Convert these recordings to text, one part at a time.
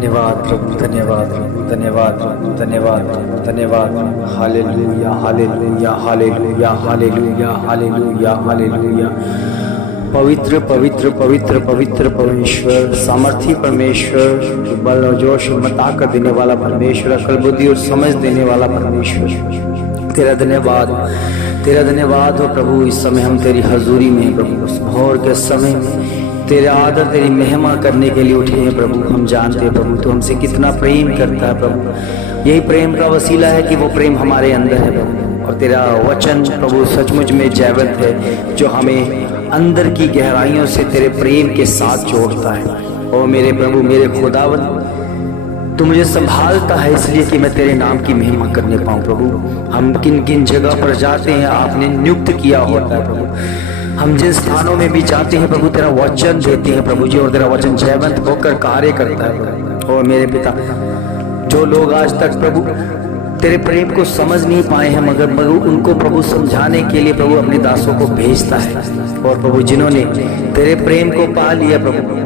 धन्यवाद प्रभु, धन्यवाद प्रभु, धन्यवाद प्रभु, धन्यवाद प्रभु, धन्यवाद। Hallelujah, hallelujah, hallelujah, hallelujah, hallelujah, hallelujah. पवित्र पवित्र पवित्र पवित्र परमेश्वर, सामर्थी परमेश्वर, बल और जोश हिम्मत ताकत देने वाला परमेश्वर, अकल बुद्धि और समझ देने वाला परमेश्वर, तेरा धन्यवाद, तेरा धन्यवाद हो प्रभु। इस समय हम तेरी हजूरी में प्रभु, उस भोर के समय में तेरे आदर तेरी महिमा करने के लिए उठे हैं प्रभु। हम जानते हैं प्रभु तो हमसे कितना प्रेम करता है प्रभु। यही प्रेम का वसीला है कि वो प्रेम हमारे अंदर है प्रभु, और तेरा वचन प्रभु सचमुच में जैवत है, जो हमें अंदर की गहराइयों से तेरे प्रेम के साथ जोड़ता है। ओ मेरे प्रभु, मेरे खुदावन, तू मुझे संभालता है इसलिए कि मैं तेरे नाम की महिमा करने पाऊं प्रभु। हम किन किन जगह पर जाते हैं आपने नियुक्त किया होता है प्रभु। हम जिन स्थानों में भी जाते हैं प्रभु, तेरा वचन देते हैं प्रभु जी, और तेरा वचन जयवंत होकर कार्य करता है प्रभु। और मेरे पिता, जो लोग आज तक प्रभु तेरे प्रेम को समझ नहीं पाए हैं, मगर प्रभु उनको प्रभु समझाने के लिए प्रभु अपने दासों को भेजता है। और प्रभु जिन्होंने तेरे प्रेम को पा लिया प्रभु,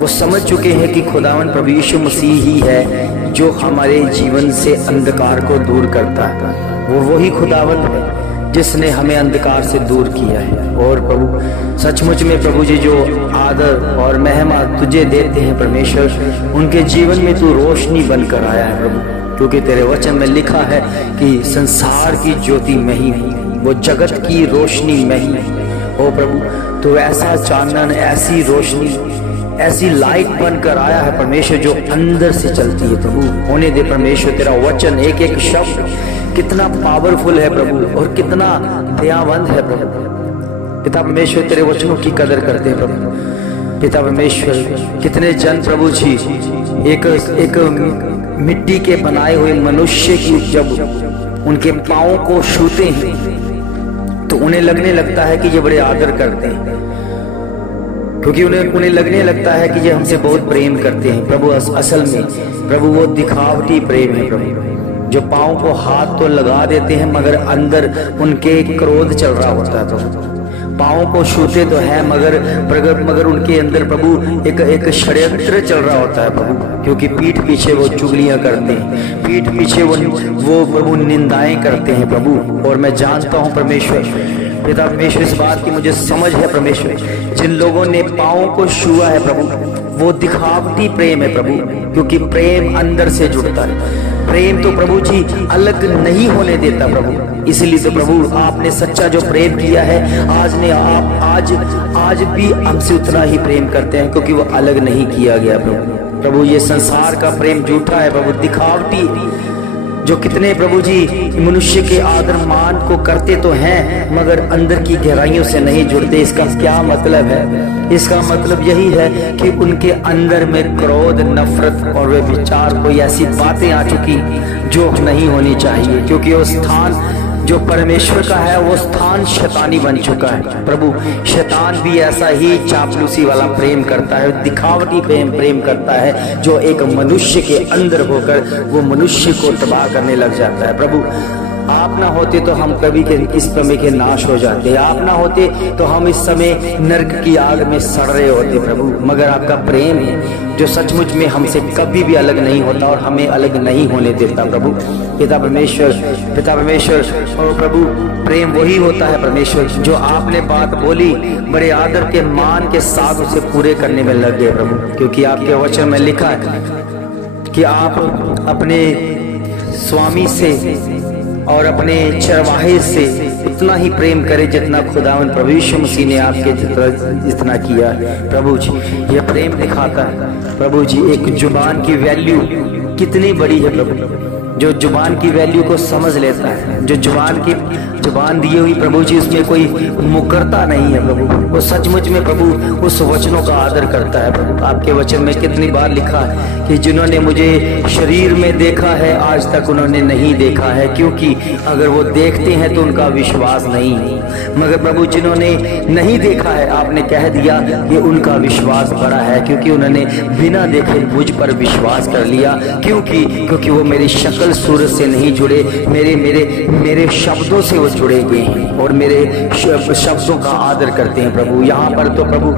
वो समझ चुके हैं कि खुदावन प्रभु यीशु मसीह ही है जो हमारे जीवन से अंधकार को दूर करता है। वो वही खुदावन है जिसने हमें अंधकार से दूर किया है। और प्रभु सचमुच में प्रभु जी जो आदर और महिमा तुझे देते हैं परमेश्वर, उनके जीवन में तू रोशनी बनकर आया है प्रभु, क्योंकि तेरे वचन में लिखा है कि संसार की ज्योति मैं ही हूँ, वो जगत की रोशनी मैं ही हूँ। ओ प्रभु, तो ऐसा चानन, ऐसी रोशनी, ऐसी लाइट बनकर आया है परमेश्वर, जो अंदर से चलती है प्रभु। होने दे परमेश्वर, तेरा वचन एक एक शब्द कितना पावरफुल है प्रभु, और कितना दयावंत है प्रभु। पिता परमेश्वर तेरे वचनों की कदर करते हैं प्रभु। पिता परमेश्वर, कितने जन प्रभु जी एक मिट्टी के बनाए हुए मनुष्य की जब उनके पांव को छूते हैं तो उन्हें लगने लगता है कि ये बड़े आदर करते हैं, क्योंकि उन्हें लगने लगता है कि ये हमसे बहुत प्रेम करते हैं प्रभु। असल में प्रभु वो दिखावटी प्रेम है प्रभु, जो पाँव को हाथ तो लगा देते हैं मगर अंदर उनके क्रोध चल रहा होता है प्रभु। पाँव को छूते तो है मगर उनके अंदर प्रभु एक षड्यंत्र चल रहा होता है प्रभु, क्योंकि पीठ पीछे वो चुगलियां करते हैं, पीठ पीछे वो प्रभु निंदाएं करते हैं प्रभु। और मैं जानता हूं परमेश्वर, पिता परमेश्वर, इस बात की मुझे समझ है परमेश्वर, जिन लोगों ने पाँव को छुआ है प्रभु, वो दिखावटी प्रेम है प्रभु, क्योंकि प्रेम अंदर से जुड़ता है। प्रेम तो प्रभु जी अलग नहीं होने देता प्रभु। इसलिए तो प्रभु आपने सच्चा जो प्रेम किया है, आज भी हमसे उतना ही प्रेम करते हैं, क्योंकि वो अलग नहीं किया गया प्रभु। प्रभु ये संसार का प्रेम झूठा है प्रभु, दिखावटी, जो कितने प्रभु जी मनुष्य के आदर मान को करते तो हैं मगर अंदर की गहराइयों से नहीं जुड़ते। इसका क्या मतलब है? इसका मतलब यही है कि उनके अंदर में क्रोध, नफरत और वे विचार, कोई ऐसी बातें आ चुकी जो नहीं होनी चाहिए, क्योंकि वो स्थान जो परमेश्वर का है वो स्थान शैतानी बन चुका है प्रभु। शैतान भी ऐसा ही चापलूसी वाला प्रेम करता है, दिखावटी प्रेम करता है, जो एक मनुष्य के अंदर होकर वो मनुष्य को तबाह करने लग जाता है प्रभु। आप ना होते तो हम कभी के इस समय के नाश हो जाते, आप ना होते तो हम इस समय नरक की आग में सड़ रहे होते प्रभु। मगर आपका प्रेम है जो सचमुच में हमसे कभी भी अलग नहीं होता और हमें अलग नहीं होने देता प्रभु। पिता परमेश्वर और प्रभु प्रेम वही होता है परमेश्वर, जो आपने बात बोली बड़े आदर के मान के साथ उसे पूरे करने में लग गए प्रभु, क्योंकि आपके वचन में लिखा है कि आप अपने स्वामी से और अपने चरवाहे से उतना ही प्रेम करें जितना खुदावंद प्रभु यीशु मसीह ने आपके जितना किया प्रभु जी। यह प्रेम दिखाता है प्रभु जी एक जुबान की वैल्यू कितनी बड़ी है प्रभु, जो जुबान की वैल्यू को समझ लेता है, जो जुबान दी हुई प्रभु जी उसमें कोई मुकरता नहीं है प्रभु, वो सचमुच में प्रभु उस वचनों का आदर करता है प्रभु। आपके वचन में कितनी बार लिखा है कि जिन्होंने मुझे शरीर में देखा है आज तक उन्होंने नहीं देखा है, क्योंकि अगर वो देखते हैं तो उनका विश्वास नहीं है, मगर प्रभु जिन्होंने नहीं देखा है आपने कह दिया कि उनका विश्वास बड़ा है, क्योंकि उन्होंने बिना देखे मुझ पर विश्वास कर लिया, क्योंकि वो मेरी शक्ल सूरत से नहीं जुड़े, मेरे शब्दों से वो जुड़े गए हैं और मेरे शब्दों का आदर करते हैं प्रभु। यहाँ पर तो प्रभु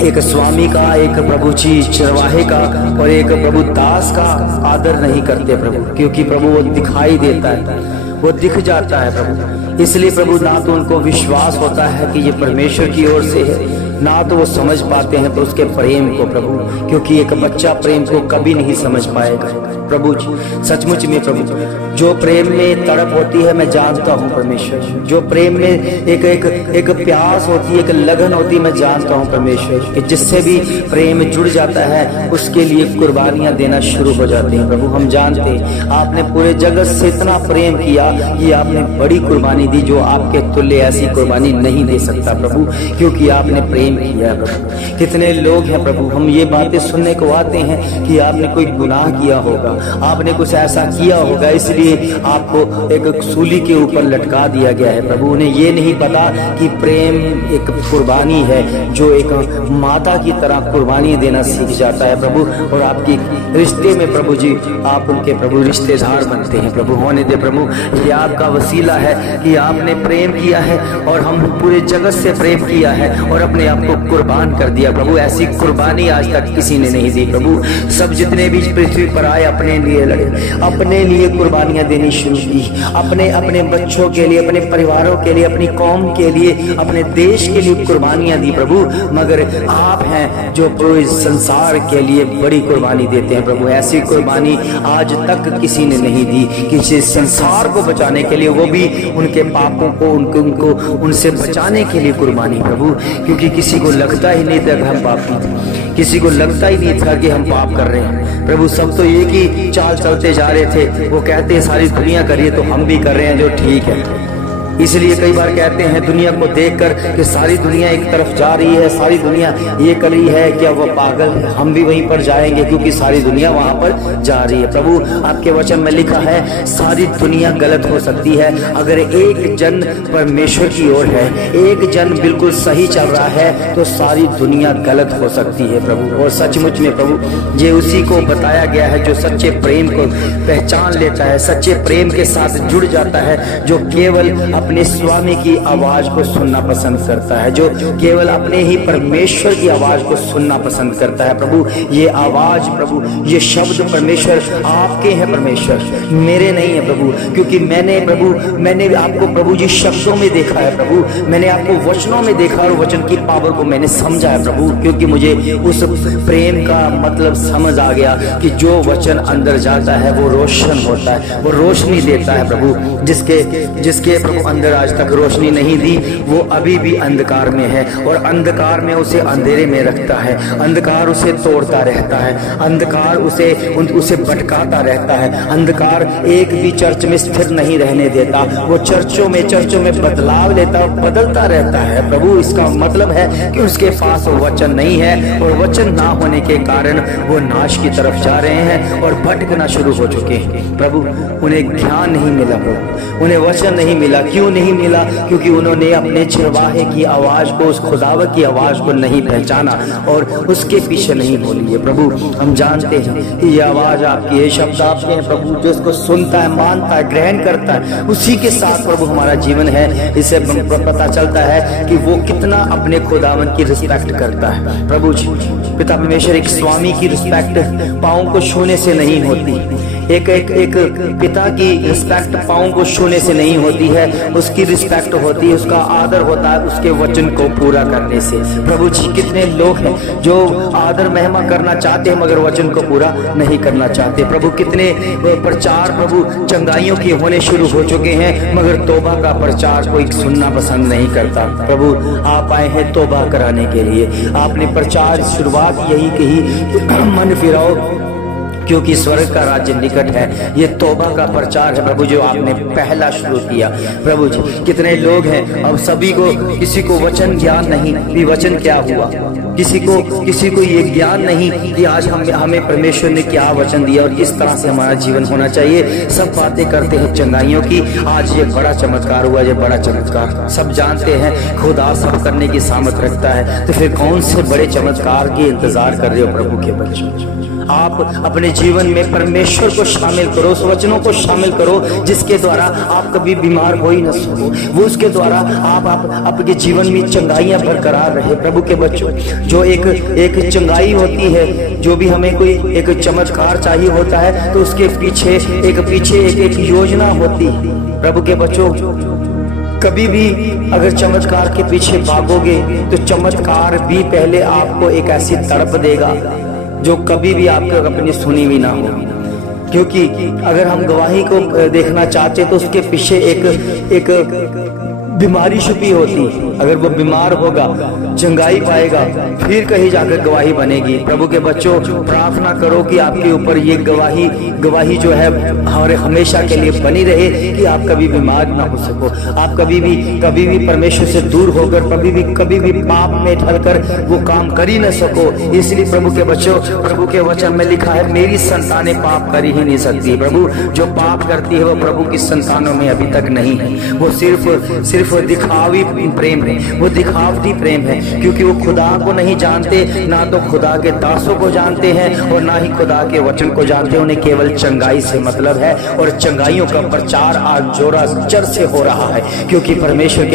एक स्वामी का, एक प्रभु जी चरवाहे का और एक प्रभु दास का आदर नहीं करते प्रभु, क्योंकि प्रभु वो दिखाई देता है, वो दिख जाता है प्रभु। इसलिए प्रभु ना तो उनको विश्वास होता है कि ये परमेश्वर की ओर से है, ना तो वो समझ पाते हैं तो उसके प्रेम को प्रभु, क्योंकि एक बच्चा प्रेम को कभी नहीं समझ पाएगा प्रभु जी। सचमुच में प्रभु जो प्रेम में तड़प होती है मैं जानता हूँ परमेश्वर, जो प्रेम में एक प्यास होती है, एक लगन होती है, मैं जानता हूँ परमेश्वर कि जिससे भी प्रेम जुड़ जाता है उसके लिए कुर्बानियां देना शुरू हो जाती हैं प्रभु। हम जानते हैं आपने पूरे जगत से इतना प्रेम किया कि आपने बड़ी कुर्बानी दी, जो आपके तुल्य ऐसी कुर्बानी नहीं दे सकता प्रभु, क्योंकि आपने प्रेम किया प्रभु। कितने लोग हैं प्रभु, हम ये बातें सुनने को आते हैं कि आपने कोई गुनाह किया होगा, आपने कुछ ऐसा किया होगा, इसलिए आपको एक सूली के ऊपर लटका दिया गया है प्रभु। उन्हें ये नहीं पता कि प्रेम एक कुर्बानी है, जो एक माता की तरह कुर्बानी देना सीख जाता है प्रभु। और आपकी रिश्ते में प्रभु जी आप उनके प्रभु रिश्तेदार बनते हैं प्रभु। होने दे प्रभु, ये आपका वसीला है कि आपने प्रेम किया है और हम पूरे जगत से प्रेम किया है और अपने आप को कुर्बान कर दिया प्रभु। ऐसी कुर्बानी आज तक किसी ने नहीं दी प्रभु। सब जितने भी पृथ्वी पर आए अपने लिए लड़े, अपने लिए कुर्बानियां देनी शुरू की, अपने बच्चों के लिए, अपने परिवारों के लिए, अपनी कौम के लिए, अपने देश के लिए कुर्बानियां दी प्रभु। मगर आप हैं जो पूरे संसार के लिए बड़ी कुर्बानी देते हैं प्रभु। ऐसी कुर्बानी आज तक किसी ने नहीं दी, किसी संसार को बचाने के लिए, वो भी उनके पापों को उनको उनसे बचाने के लिए कुर्बानी प्रभु। क्योंकि किसी को लगता ही नहीं था कि हम पापी थे, किसी को लगता ही नहीं था कि हम पाप कर रहे हैं प्रभु। सब तो एक ही चाल चलते जा रहे थे, वो कहते हैं सारी दुनिया करिए तो हम भी कर रहे हैं, जो ठीक है। इसलिए कई बार कहते हैं दुनिया को देखकर कि सारी दुनिया एक तरफ जा रही है, सारी दुनिया ये कर रही है, क्या वो पागल है? हम भी वहीं पर जाएंगे क्योंकि सारी दुनिया वहां पर जा रही है प्रभु। आपके वचन में लिखा है सारी दुनिया गलत हो सकती है, अगर एक जन परमेश्वर की ओर है, एक जन बिल्कुल सही चल रहा है, तो सारी दुनिया गलत हो सकती है प्रभु। और सचमुच में प्रभु ये उसी को बताया गया है जो सच्चे प्रेम को पहचान लेता है, सच्चे प्रेम के साथ जुड़ जाता है, जो केवल अपने स्वामी की आवाज को सुनना पसंद करता है, जो केवल अपने ही परमेश्वर की आवाज को सुनना पसंद करता है प्रभु। ये आवाज प्रभु, ये शब्द परमेश्वर आपके हैं परमेश्वर, मेरे नहीं है प्रभु। क्योंकि मैंने आपको प्रभु जी शब्दों में देखा है प्रभु, मैंने आपको वचनों में देखा और वचन की पावर को मैंने समझा है प्रभु। क्योंकि मुझे उस प्रेम का मतलब समझ आ गया कि जो वचन अंदर जाता है वो रोशन होता है, वो रोशनी देता है प्रभु। जिसके प्रभु अंदर आज तक रोशनी नहीं दी, वो अभी भी अंधकार में है और अंधकार में उसे अंधेरे में रखता है, अंधकार उसे तोड़ता रहता है, अंधकार उसे भटकाता रहता है, अंधकार एक भी चर्च में स्थिर नहीं रहने देता, वो चर्चों में बदलाव लेता, बदलता रहता है प्रभु। इसका मतलब है कि उसके पास वचन नहीं है और वचन ना होने के कारण वो नाश की तरफ जा रहे हैं और भटकना शुरू हो चुके हैं प्रभु। उन्हें ज्ञान नहीं मिला प्रभु, उन्हें वचन नहीं मिला। क्यों नहीं मिला? क्योंकि उन्होंने अपने चरवाहे की आवाज को, उस खुदावा की आवाज को नहीं पहचाना और उसके पीछे नहीं बोली है प्रभु। हम जानते हैं कि ये आवाज आपकी, ये शब्द आपके हैं प्रभु। जो इसको सुनता है, मानता है, ग्रहण करता है, उसी के साथ प्रभु हमारा जीवन है। इससे पता चलता है कि वो कितना अपने खुदावन की रिस्पेक्ट करता है प्रभु जी। पिता परमेश्वर एक स्वामी की रिस्पेक्ट पाँव को छूने से नहीं होती, एक पिता की रिस्पेक्ट पाँव को छूने से नहीं होती है, उसकी रिस्पेक्ट होती है, उसका आदर होता है उसके वचन को पूरा करने से प्रभु जी। कितने लोग हैं जो आदर महिमा करना चाहते हैं मगर वचन को पूरा नहीं करना चाहते प्रभु। कितने प्रचार प्रभु चंगाइयों के होने शुरू हो चुके हैं मगर तौबा का प्रचार कोई सुनना पसंद नहीं करता प्रभु। आप आए हैं तौबा कराने के लिए, आपने प्रचार शुरुआत यही कही मन फिराओ क्योंकि स्वर्ग का राज्य निकट है। ये तौबा का प्रचार है प्रभु जो आपने पहला शुरू किया प्रभु जी। कितने लोग हैं अब सभी को, किसी को वचन ज्ञान नहीं कि वचन क्या हुआ, किसी को ये ज्ञान नहीं कि आज हमें परमेश्वर ने क्या वचन दिया और किस तरह से हमारा जीवन होना चाहिए। सब बातें करते हैं चंगाइयों की, आज ये बड़ा चमत्कार हुआ, ये बड़ा चमत्कार। सब जानते हैं खुदा सब करने की सामर्थ रखता है, तो फिर कौन से बड़े चमत्कार के इंतजार कर रहे हो प्रभु के बच्चों? आप अपने जीवन में परमेश्वर को शामिल करो, उस वचनों को शामिल करो जिसके द्वारा आप कभी बीमार हो ही न सको, वो उसके द्वारा आप आपके जीवन में चंगाइयां बरकरार रहे। प्रभु के बच्चों, जो एक चंगाई होती है, जो भी हमें कोई एक चमत्कार चाहिए होता है तो उसके पीछे एक योजना होती है। प्रभु के बच्चों, कभी भी अगर चमत्कार के पीछे भागोगे तो चमत्कार भी पहले आपको एक ऐसी तड़प देगा जो कभी भी आपको अपनी सुनी भी ना हो। क्योंकि अगर हम गवाही को देखना चाहते तो उसके पीछे एक बीमारी छुपी होती। अगर वो बीमार होगा, चंगाई पाएगा, फिर कहीं जाकर गवाही बनेगी। प्रभु के बच्चों, प्रार्थना करो कि आपके ऊपर ये गवाही जो है हमेशा के लिए बनी रहे कि आप कभी बीमार ना हो सको, आप कभी भी परमेश्वर से दूर होकर कभी भी पाप में ढलकर वो काम कर ही न सको। इसलिए प्रभु के बच्चों, प्रभु के वचन में लिखा है, मेरी संतानें पाप कर ही नहीं सकती। प्रभु जो पाप करती है वो प्रभु की संतानों में अभी तक नहीं है। वो सिर्फ दिखावी प्रेम है, वो दिखावटी प्रेम है, क्योंकि वो खुदा को नहीं जानते, ना तो खुदा के दासों को जानते हैं और ना ही खुदा के वचन को जानते हैं। उन्हें केवल चंगाई से मतलब है और चंगाइयों का प्रचार आज जोरा जर से हो रहा है। क्योंकि परमेश्वर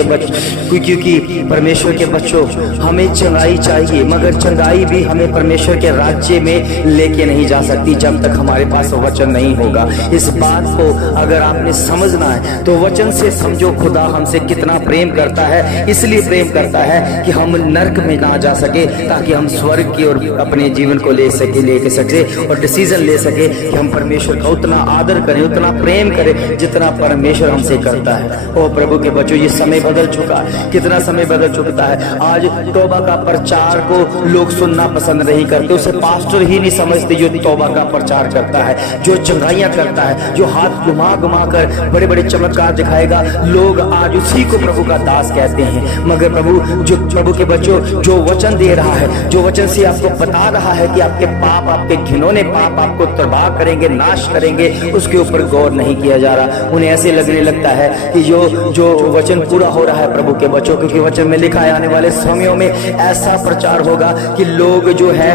के बच्चों, हमें चंगाई चाहिए, मगर चंगाई भी हमें परमेश्वर के राज्य में लेके नहीं जा सकती जब तक हमारे पास वचन नहीं होगा। इस बात को अगर आपने समझना है तो वचन से समझो खुदा हमसे कितना प्रेम करता है। इसलिए प्रेम करता है कि हम नरक में ना जा सके, ताकि हम स्वर्ग की ओर अपने जीवन को लेके सके और डिसीजन ले सके कि हम परमेश्वर का उतना आदर करें, उतना प्रेम करें जितना परमेश्वर हमसे करता है। ओ प्रभु के बच्चों, ये समय बदल चुका है। कितना समय बदल चुका है। आज तौबा का प्रचार को लोग सुनना पसंद नहीं करते, उसे पास्टर ही नहीं समझते जो तौबा का प्रचार करता है, जो चंगाइयां करता है, जो हाथ घुमा कर बड़े बड़े चमत्कार दिखाएगा। लोग आज उसी को प्रभु का दास कहते हैं। मगर प्रभु के बच्चों, जो वचन दे रहा है, जो वचन से आपको बता रहा है कि आपके पाप, आपके घिनौने पाप आपको तबाह करेंगे, नाश करेंगे, उसके ऊपर गौर नहीं किया जा रहा। उन्हें ऐसे लगने लगता है कि जो वचन पूरा हो रहा है प्रभु के बच्चों, क्योंकि वचन में लिखा है आने वाले समयों में ऐसा प्रचार होगा कि लोग जो है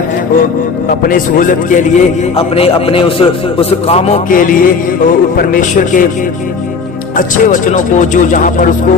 अपने सहूलत के लिए, अपने उस कामों के लिए परमेश्वर के अच्छे वचनों को, जो जहां पर उसको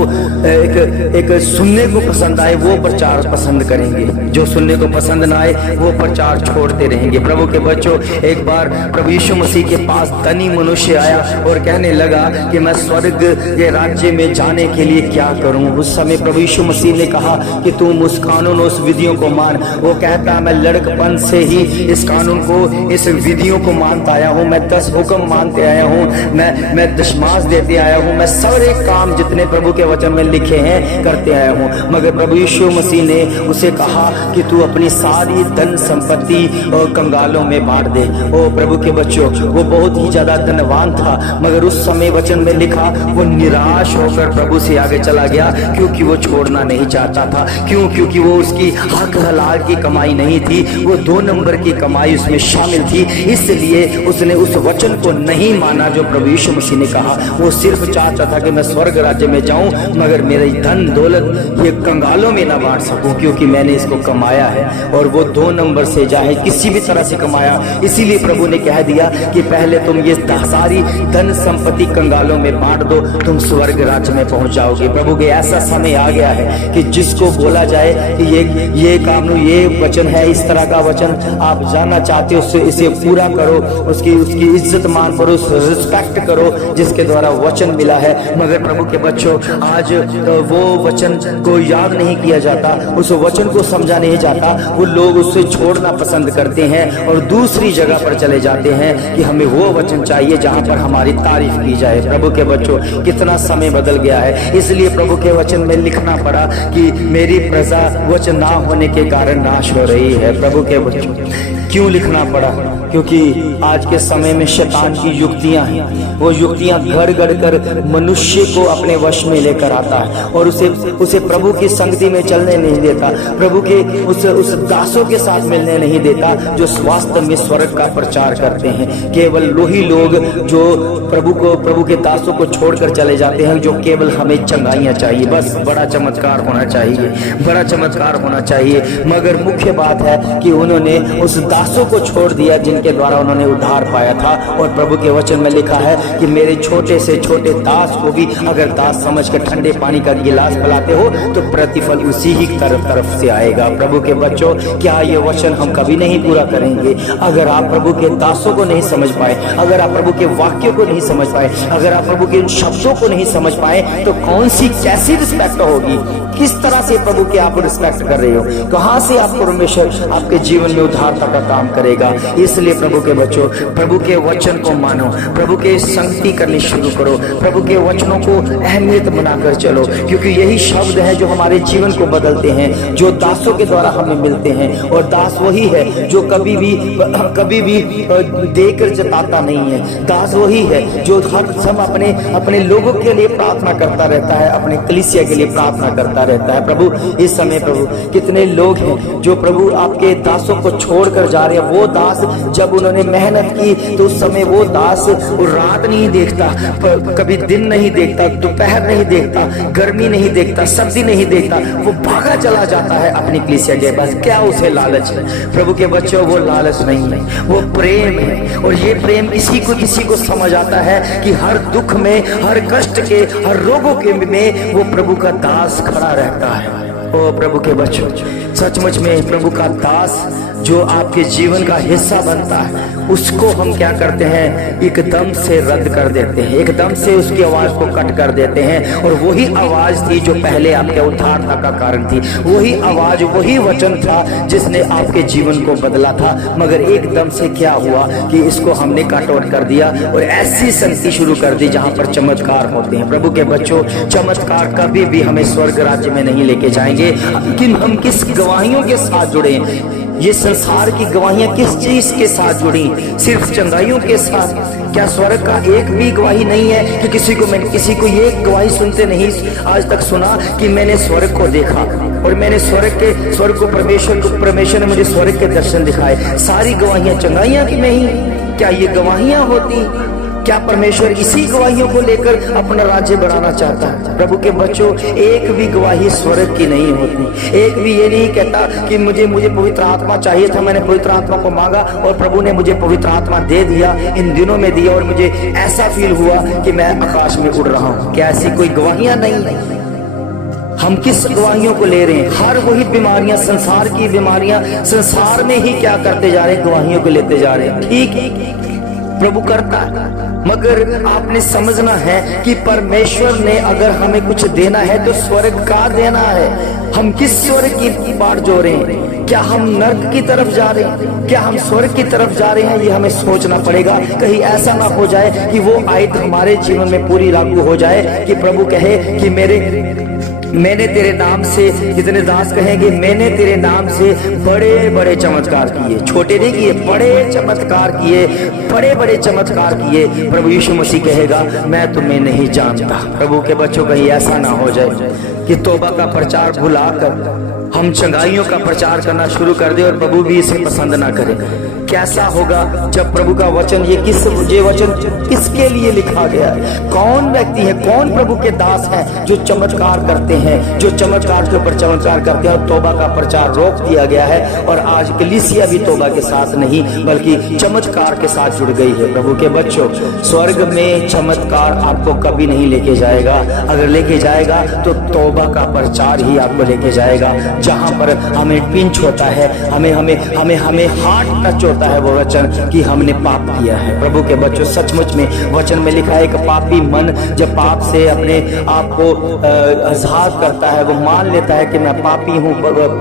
एक सुनने को पसंद आए वो प्रचार पसंद करेंगे, जो सुनने को पसंद ना आए वो प्रचार छोड़ते रहेंगे। प्रभु के बच्चों, एक बार प्रभु यीशु मसीह के पास धनी मनुष्य आया और कहने लगा कि मैं स्वर्ग के राज्य में जाने के लिए क्या करूं। उस समय प्रभु यीशु मसीह ने कहा कि तुम उस कानून, उस विधियों को मान। वो कहता है, मैं लड़कपन से ही इस कानून को, इस विधियों को मानता आया हूँ, मैं 10 हुक्म मानते आया हूँ, मैं दशमांश देते आया हूँ, मैं सारे काम जितने प्रभु के वचन में लिखे हैं करते आया हूँ। मगर प्रभु यीशु मसीह ने उसे कहा कि तू अपनी सारी धन संपत्ति और कंगालों में बांट दे। ओ प्रभु के बच्चों, वो बहुत ही ज्यादा धनवान था, मगर उस समय वचन में लिखा वो निराश होकर प्रभु से आगे चला गया, क्योंकि वो छोड़ना नहीं चाहता था। क्योंकि वो उसकी हक हलाल की कमाई नहीं थी, वो 2 नंबर की कमाई उसमें शामिल थी। इसलिए उसने उस वचन को नहीं माना जो प्रभु यीशु मसीह ने कहा। वो सिर्फ चाहता था कि मैं स्वर्ग राज्य में जाऊं, मगर मेरी धन दौलत ये कंगालों में ना बांट सकूं, क्योंकि मैंने इसको कमाया है। और वो 2 नंबर से चाहे किसी भी तरह से कमाया। इसीलिए प्रभु ने कह दिया कि पहले तुम ये सारी धन संपत्ति कंगालों में बांट दो, तुम स्वर्ग राज्य में पहुंच जाओगे। प्रभु के ऐसा समय आ गया है कि जिसको बोला जाए कि ये कानून, ये वचन है, इस तरह का वचन आप जानना चाहते हो, इसे पूरा करो, उसकी इज्जत मान करो, रिस्पेक्ट करो जिसके द्वारा वचन मिला है। मगर प्रभु के बच्चों, आज वो वचन को याद नहीं किया जाता, उस वचन को समझा नहीं जाता। वो लोग उससे छोड़ना पसंद करते हैं और दूसरी जगह पर चले जाते हैं कि हमें वो वचन चाहिए जहां पर हमारी तारीफ की जाए। प्रभु के बच्चों, कितना समय बदल गया है। इसलिए प्रभु के वचन में लिखना पड़ा कि मेरी प्रजा वचन ना होने के कारण नाश हो रही है। प्रभु के बच्चों, क्यों लिखना पड़ा? क्योंकि आज के समय में शैतान की युक्तियां हैं, वो युक्तियां गढ़ कर मनुष्य को अपने वश में लेकर आता है और उसे प्रभु की संगति में चलने नहीं देता, प्रभु के उस दासों के साथ मिलने नहीं देता जो वास्तव में स्वर्ग का प्रचार करते हैं। केवल वही लोग जो प्रभु के दासों को छोड़कर चले जाते हैं, जो केवल हमें चंगाइयां चाहिए, बस बड़ा चमत्कार होना चाहिए, बड़ा चमत्कार होना चाहिए। मगर मुख्य बात है कि उन्होंने उस दासों को छोड़ दिया जिनके द्वारा उन्होंने उद्धार पाया था। और प्रभु के वचन में लिखा है कि मेरे छोटे से छोटे दास को भी अगर दास समझ कर ठंडे पानी का गिलास पिलाते हो तो प्रतिफल उसी ही तरफ से आएगा। प्रभु के बच्चों, क्या ये वचन हम कभी नहीं पूरा करेंगे? अगर आप प्रभु के दासों को नहीं समझ पाए, अगर आप प्रभु के वाक्यों को नहीं समझ पाए, अगर आप प्रभु के शब्दों को नहीं समझ पाए, तो कौन सी कैसी रिस्पेक्ट होगी? किस तरह से प्रभु के आप रिस्पेक्ट कर रहे हो? कहां से आपको परमेश्वर आपके जीवन में उद्धारता का काम करेगा? इसलिए प्रभु के बच्चों, प्रभु के वचन को मानो, प्रभु के संगति करनी शुरू करो, प्रभु के वचनों को अहमियत बनाकर चलो, क्योंकि यही शब्द है जो हमारे जीवन को बदलते हैं, जो दासों के द्वारा हमें मिलते हैं। और दास वही है जो कभी भी देकर जताता नहीं है। दास वही है जो हर समय अपने लोगों के लिए प्रार्थना करता रहता है, अपने कलीसिया के लिए प्रार्थना करता रहता है। प्रभु इस समय प्रभु कितने लोग हैं जो प्रभु आपके दासों को छोड़कर जा रहे हैं। वो दास जब उन्होंने मेहनत की तो उस समय वो दास रात नहीं देखता, कभी दिन नहीं देखता, दोपहर नहीं देखता, गर्मी नहीं देखता, सर्दी नहीं देखता, वो भागा चला जाता है अपनी कलीसिया के पास। क्या उसे लालच है? प्रभु के बच्चों, वो लालच नहीं है, वो प्रेम है। और ये प्रेम किसी को समझ आता है कि हर दुख में, हर कष्ट के, हर रोगों के में वो प्रभु का दास खड़ा रहता है। ओ प्रभु के बच्चों, सचमुच में प्रभु का दास जो आपके जीवन का हिस्सा बनता है, उसको हम क्या करते हैं? एकदम से रद्द कर देते हैं, एकदम से उसकी आवाज को कट कर देते हैं। और वही आवाज थी जो पहले आपके उद्धारता का कारण थी, वही आवाज, वही वचन था जिसने आपके जीवन को बदला था। मगर एकदम से क्या हुआ कि इसको हमने कट आउट कर दिया और ऐसी संगति शुरू कर दी जहां पर चमत्कार होते हैं। प्रभु के बच्चों, चमत्कार कभी भी हमें स्वर्ग राज्य में नहीं लेके जाएंगे। लेकिन हम किस गवाहियों के साथ जुड़े? ये संसार की गवाहियां किस चीज के साथ जुड़ी? सिर्फ चंगाइयों के साथ? क्या स्वर्ग का एक भी गवाही नहीं है कि किसी को ये गवाही सुनते नहीं आज तक सुना कि मैंने स्वर्ग को देखा और मैंने स्वर्ग को परमेश्वर ने मुझे स्वर्ग के दर्शन दिखाए? सारी गवाहियां चंगाइयां की नहीं? क्या ये गवाहियां होती? क्या परमेश्वर इसी गवाहियों को लेकर अपना राज्य बढ़ाना चाहता है? प्रभु के बच्चों, एक भी गवाही स्वर्ग की नहीं होती। एक भी ये नहीं कहता कि मुझे पवित्र आत्मा चाहिए था, मैंने पवित्र आत्मा को मांगा और प्रभु ने मुझे पवित्र आत्मा दे दिया, इन दिनों में दिया और मुझे ऐसा फील हुआ कि मैं आकाश में उड़ रहा हूँ। क्या ऐसी कोई गवाहियां नहीं? हम किस गवाहियों को ले रहे हैं? हर वही बीमारियां, संसार की बीमारियां, संसार में ही क्या करते जा रहे हैं? गवाहियों को लेते जा रहे हैं। ठीक प्रभु करता है, मगर आपने समझना है कि परमेश्वर ने अगर हमें कुछ देना है तो स्वर्ग का देना है। हम किस स्वर्ग की बाट जो रहे हैं? क्या हम नर्क की तरफ जा रहे हैं? क्या हम स्वर्ग की तरफ जा रहे हैं? ये हमें सोचना पड़ेगा। कहीं ऐसा ना हो जाए कि वो आयत हमारे जीवन में पूरी लागू हो जाए कि प्रभु कहे कि मैंने तेरे नाम से, कितने दास कहेंगे, मैंने तेरे नाम से बड़े बड़े चमत्कार किए। छोटे नहीं किए, बड़े चमत्कार किए, बड़े बड़े चमत्कार किए। प्रभु यीशु मसीह कहेगा मैं तुम्हें नहीं जानता। प्रभु के बच्चों, कहीं ऐसा ना हो जाए कि तौबा का प्रचार भुलाकर हम चंगाइयों का प्रचार करना शुरू कर दे और प्रभु भी इसे पसंद ना करे। कैसा होगा जब प्रभु का वचन, ये वचन किसके लिए लिखा गया है? कौन व्यक्ति है, कौन प्रभु के दास हैं जो चमत्कार करते हैं, जो चमत्कार के ऊपर चमत्कार करते हैं? और तौबा का प्रचार रोक दिया गया है और आज कलीसिया भी तौबा के साथ नहीं बल्कि चमत्कार के साथ जुड़ गई है। प्रभु के बच्चों, स्वर्ग में चमत्कार आपको कभी नहीं लेके जाएगा। अगर लेके जाएगा तो तौबा का प्रचार ही आपको लेके जाएगा, जहां पर हमें पिंच होता है, हमें हार्ट टच होता है वो वचन कि हमने पाप किया है। प्रभु के बच्चों, सचमुच में वचन में लिखा है कि पापी मन जब पाप से अपने आप को आजाद करता है, वो मान लेता है कि मैं पापी हूँ,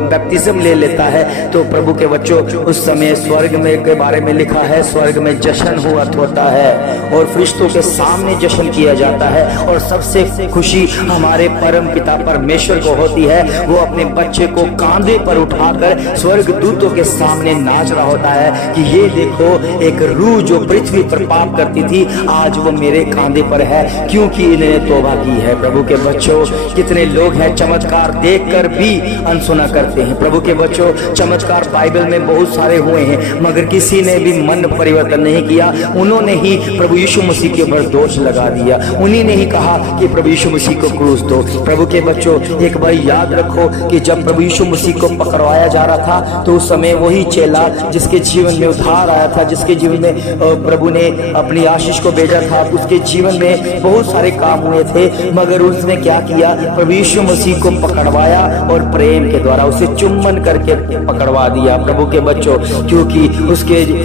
बैप्टिज्म ले लेता है, तो प्रभु के बच्चों उस समय स्वर्ग में के बारे में लिखा है, स्वर्ग में जश्न हुआ होता है और फरिश्तों के सामने जश्न किया जाता है और सबसे खुशी हमारे परम पिता परमेश्वर को होती है, वो अपने बच्चे को कांधे पर उठाकर स्वर्ग दूतों के सामने नाच रहा होता है कि ये देखो, एक रूह जो पृथ्वी पर पाप करती थी आज वो मेरे कांधे पर है, क्योंकि इन्होंने तौबा की है। प्रभु के बच्चों, कितने लोग हैं चमत्कार देखकर भी अनसुना करते हैं। प्रभु के बच्चों, चमत्कार बाइबल में बहुत सारे हुए हैं, मगर किसी ने भी मन परिवर्तन नहीं किया। उन्होंने ही प्रभु यीशु मसीह के ऊपर दोष लगा दिया, उन्हीं ने ही कहा कि प्रभु यीशु मसीह को क्रूस दो। प्रभु के बच्चों, एक बार याद रखो कि जब प्रभु यीशु मसीह को पकड़वाया जा रहा था तो उस समय वही चेला जिसके जीवन में उद्धार आया था, जिसके जीवन में प्रभु ने अपनी आशीष को भेजा था, उसके जीवन में बहुत सारे काम हुए थे, मगर उसने क्या किया, प्रभु यीशु मसीह को पकड़वाया और प्रेम के द्वारा उसे चुम्बन करके पकड़वा दिया। प्रभु के बच्चों, क्योंकि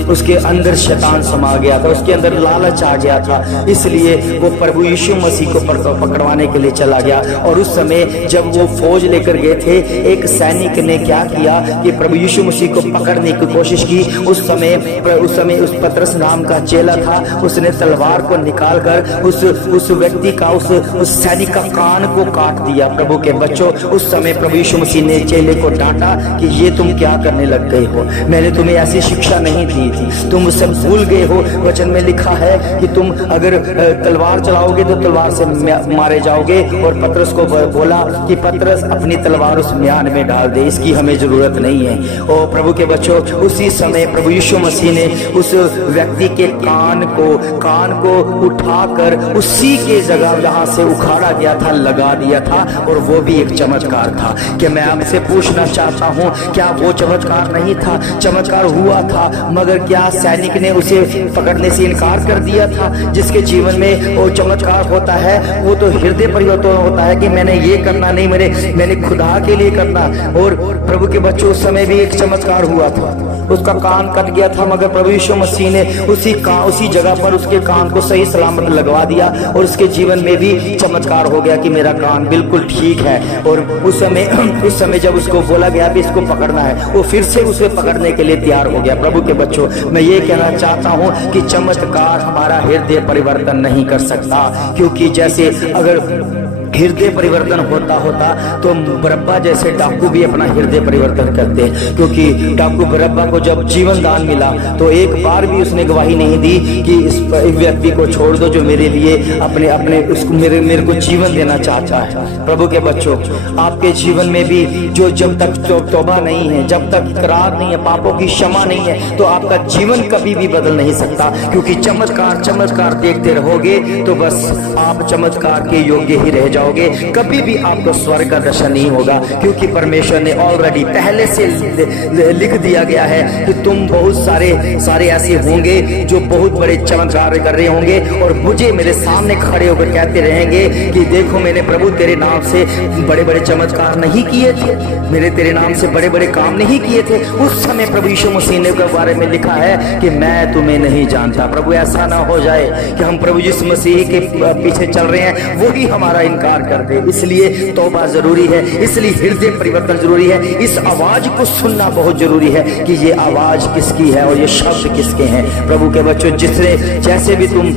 उसके अंदर शैतान समा गया था, उसके अंदर लालच आ गया था, इसलिए वो प्रभु यीशु मसीह को पकड़वाने के लिए चला गया। और उस समय जब वो फौज लेकर गए थे, एक सैनिक ने क्या किया कि प्रभु यीशु मसीह को पकड़ने की कोशिश की। उस समय उस पतरस नाम का चेला था, उसने तलवार को निकालकर उस व्यक्ति का उस सैनिक का कान को काट दिया। प्रभु के बच्चों, उस समय प्रभु यीशु मसीह ने चेले को डांटा कि ये तुम क्या करने लग गए हो, मैंने तुम्हें ऐसी शिक्षा नहीं दी थी, तुम मुझसे भूल गए हो। वचन में लिखा है कि तुम अगर तलवार चलाओगे तो तलवार से मारे जाओगे। और पतरस को बोला कि पतरस अपनी तलवार उस म्यान में डाल दे, इसकी हमें जरूरत नहीं है। और प्रभु के बच्चों, उसी समय प्रभु यीशु मसीह ने उस व्यक्ति के कान को उठाकर उसी के जगह जहां से उखाड़ा गया था लगा दिया था, और वो भी एक चमत्कार था। कि मैं आपसे पूछना चाहता हूं, क्या वो चमत्कार नहीं था? चमत्कार हुआ था, मगर क्या सैनिक ने उसे पकड़ने से इनकार कर दिया था? जिसके जीवन में वो चमत्कार होता है वो तो हृदय परिवर्तन होता है कि मैंने ये करना नहीं, मैंने खुदा के लिए करना। और प्रभु के बच्चों, उस समय भी एक चमत्कार हुआ था, उसका कान कट गया था, मगर प्रभु यीशु मसीह ने उसी जगह पर उसके कान को सही सलामत लगवा दिया, और उसके जीवन में भी चमत्कार हो गया कि मेरा कान बिल्कुल ठीक है। और उस समय जब उसको बोला गया कि इसको पकड़ना है, वो फिर से उसे पकड़ने के लिए तैयार हो गया। प्रभु के बच्चों, मैं ये कहना चाहता हूं कि चमत्कार हमारा हृदय परिवर्तन नहीं कर सकता, क्योंकि जैसे अगर हृदय परिवर्तन होता तो बरब्बा जैसे डाकू भी अपना हृदय परिवर्तन करते हैं। क्योंकि डाकू बरब्बा को जब जीवन दान मिला तो एक बार भी उसने गवाही नहीं दी कि इस व्यक्ति को छोड़ दो जो मेरे लिए अपने उसको मेरे को जीवन देना चाहता है। प्रभु के बच्चों, आपके जीवन में भी जो जब तक तौबा नहीं है, जब तक इकरार नहीं है, पापों की क्षमा नहीं है, तो आपका जीवन कभी भी बदल नहीं सकता। क्योंकि चमत्कार देखते रहोगे तो बस आप चमत्कार के योग्य ही रह जाओगे, कभी भी आपको स्वर्ग का दर्शन नहीं होगा। क्योंकि परमेश्वर ने ऑलरेडी पहले से लिख दिया गया है कि तुम बहुत सारे ऐसे होंगे जो बहुत बड़े चमत्कार कर रहे होंगे, और मुझे मेरे सामने खड़े होकर कहते रहेंगे कि देखो, मैंने प्रभु तेरे नाम से बड़े बड़े चमत्कार नहीं किए थे, मेरे तेरे नाम से बड़े बड़े काम नहीं किए थे। उस समय प्रभु यीशु मसीह ने के बारे में लिखा है कि मैं तुम्हें नहीं जानता। प्रभु, ऐसा ना हो जाए कि हम प्रभु यीशु मसीह के पीछे चल रहे हैं, वो ही हमारा इनकार कर दे। इसलिए तौबा जरूरी है, इसलिए हृदय परिवर्तन जरूरी है। इस आवाज को सुनना बहुत जरूरी है कि ये आवाज किसकी है और ये शब्द किसके हैं। प्रभु के बच्चों, जैसे भी तुम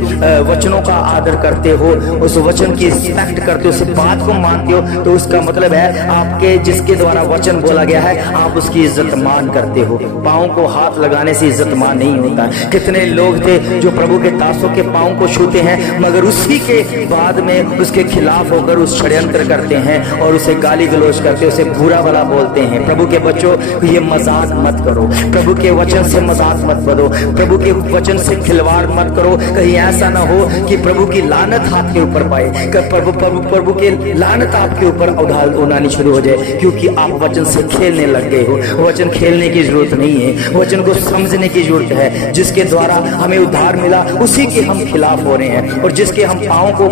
वचनों का आदर करते हो, उस वचन की रिस्पेक्ट करते हो, उस बात को मानते हो, तो उसका मतलब है आपके जिसके द्वारा वचन बोला गया है आप उसकी इज्जत मान करते हो। पाँव को हाथ लगाने से इज्जत मान नहीं होता। कितने लोग थे जो प्रभु के दासों के पाँव को छूते हैं, मगर उसी के बाद में उसके खिलाफ होकर उस षड्यंत्र करते हैं और उसे गाली गलौज करते, उसे बुरा भला बोलते हैं। प्रभु के बच्चों, ये मजाक मत करो, प्रभु के वचन से मजाक मत करो, प्रभु के वचन से खिलवाड़ मत करो। कहीं ऐसा ना हो कि प्रभु की लानत आपके ऊपर पाए, प्रभु के लानत आपके ऊपर उड़ानी शुरू हो जाए, क्योंकि आप वचन से खेलने लग गए हो। वचन खेलने की जरूरत नहीं है, वचन को समझने की जरूरत है। जिसके द्वारा हमें उद्धार मिला उसी के हम खिलाफ हो रहे हैं, और जिसके हम पाँव को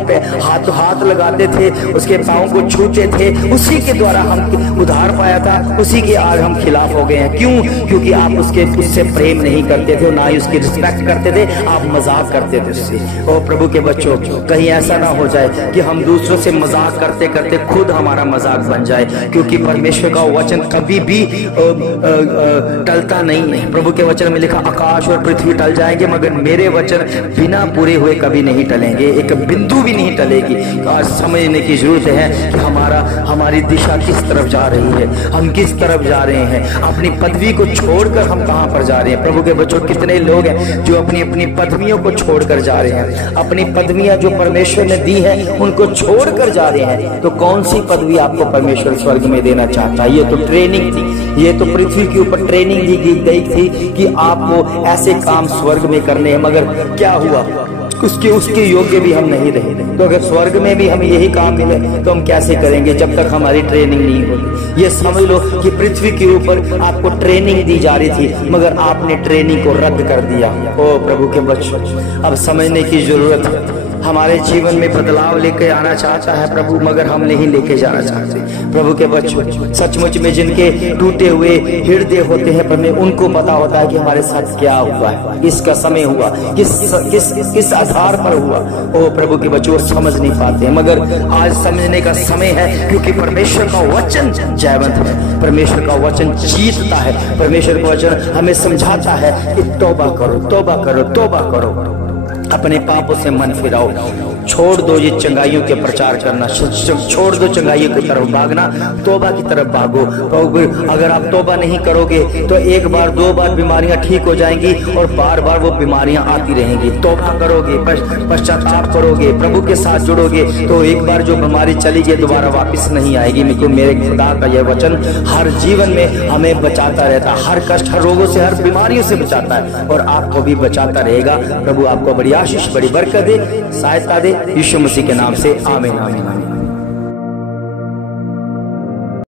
हाथ लगाते थे, उसके पाँव को छूते थे, उसी के द्वारा हम उद्धार पाया था, उसी के आज हम खिलाफ हो गए हैं। क्यों? क्योंकि आप उससे प्रेम नहीं करते थे, ना ही उसकी रिस्पेक्ट करते थे, आप मजाक करते थे उससे। और प्रभु के बच्चों, कहीं ऐसा ना हो जाए कि हम दूसरों से मजाक करते करते खुद हमारा मजाक बन जाए, क्योंकि परमेश्वर का वचन कभी भी टलता नहीं है। प्रभु के वचन में लिखा, आकाश और पृथ्वी टल जाएंगे मगर मेरे वचन बिना पूरे हुए कभी नहीं टलेंगे, एक बिंदु भी नहीं टलेगी। आज समय समझने की जरूरत है कि हमारी दिशा किस तरफ जा रही है, हम किस तरफ जा रहे हैं, अपनी पदवी को छोड़कर हम कहां पर जा रहे हैं। प्रभु के बच्चों, कितने लोग हैं जो अपनी अपनी पदवियों को छोड़कर जा रहे हैं, अपनी पदवियां जो परमेश्वर ने दी है उनको छोड़कर जा रहे हैं। तो कौन सी पदवी आपको परमेश्वर स्वर्ग में देना चाहता है? ये तो ट्रेनिंग थी, ये तो पृथ्वी के ऊपर ट्रेनिंग दी गई थी कि आपको ऐसे काम स्वर्ग में करने हैं। मगर क्या हुआ? उसके योग्य भी हम नहीं रहे। तो अगर स्वर्ग में भी हमें यही काम मिले तो हम कैसे करेंगे जब तक हमारी ट्रेनिंग नहीं होगी। ये समझ लो कि पृथ्वी के ऊपर आपको ट्रेनिंग दी जा रही थी, मगर आपने ट्रेनिंग को रद्द कर दिया। ओ प्रभु के बच्चों, अब समझने की जरूरत है। हमारे जीवन में बदलाव लेके आना चाहता है प्रभु, मगर हम नहीं लेके जाना चाहते। प्रभु के बच्चों, सचमुच में जिनके टूटे हुए हृदय होते हैं प्रभु, उनको पता होता है कि हमारे साथ क्या हुआ है, किसका समय हुआ, किस आधार पर हुआ। ओ प्रभु के बच्चों, समझ नहीं पाते, मगर आज समझने का समय है, क्योंकि परमेश्वर का वचन जयवंत है, परमेश्वर का वचन जीतता है। परमेश्वर का वचन हमें समझाता है कि तौबा करो, तौबा करो, तौबा करो, अपने पापों से मन फिराओ, छोड़ दो ये चंगाइयों के प्रचार करना, छोड़ दो चंगाइयों की तरफ भागना, तौबा की तरफ भागो। अगर आप तौबा नहीं करोगे तो एक बार दो बार बीमारियां ठीक हो जाएंगी और बार बार वो बीमारियां आती रहेंगी। तौबा करोगे, पश्चाताप करोगे, प्रभु के साथ जुड़ोगे, तो एक बार जो बीमारी चली गई दोबारा वापस नहीं आएगी। मेरे खुदा का यह वचन हर जीवन में हमें बचाता रहता है, हर कष्ट, हर रोगों से, हर बीमारियों से बचाता है और आपको भी बचाता रहेगा। प्रभु आपको बड़ी आशीष, बड़ी बरकत दे, सहायता दे, यीशु मसीह के नाम से आमीन, आमीन, आमीन।